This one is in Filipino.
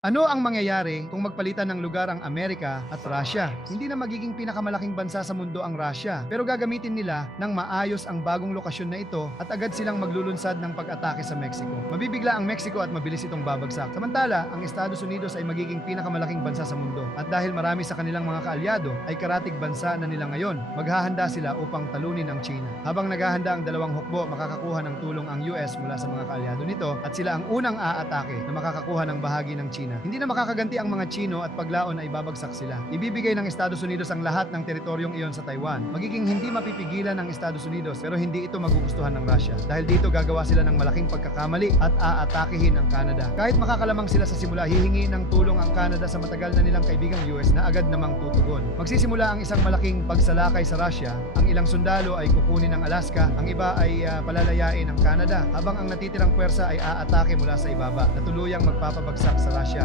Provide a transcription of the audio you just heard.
Ano ang mangyayari kung magpalitan ng lugar ang Amerika at Russia? Hindi na magiging pinakamalaking bansa sa mundo ang Russia, pero gagamitin nila ng maayos ang bagong lokasyon na ito at agad silang maglulunsad ng pag-atake sa Mexico. Mabibigla ang Mexico at mabilis itong babagsak. Samantala, ang Estados Unidos ay magiging pinakamalaking bansa sa mundo at dahil marami sa kanilang mga kaalyado ay karatig bansa na nila ngayon, maghahanda sila upang talunin ang China. Habang naghahanda ang dalawang hukbo, makakakuha ng tulong ang US mula sa mga kaalyado nito at sila ang unang aatake na makakakuha ng bahagi ng China. Hindi na makakaganti ang mga Chino at paglaon ay babagsak sila. Ibibigay ng Estados Unidos ang lahat ng teritoryong iyon sa Taiwan. Magiging hindi mapipigilan ng Estados Unidos pero hindi ito magugustuhan ng Russia. Dahil dito gagawa sila ng malaking pagkakamali at aatakihin ang Canada. Kahit makakalamang sila sa simula, hihingi ng tulong ang Canada sa matagal na nilang kaibigang US na agad namang tutugon. Magsisimula ang isang malaking pagsalakay sa Russia. Ang ilang sundalo ay kukunin ng Alaska, ang iba ay ah, palalayain ng Canada, habang ang natitirang pwersa ay aatake mula sa ibaba na tuluyang magpapabagsak sa Russia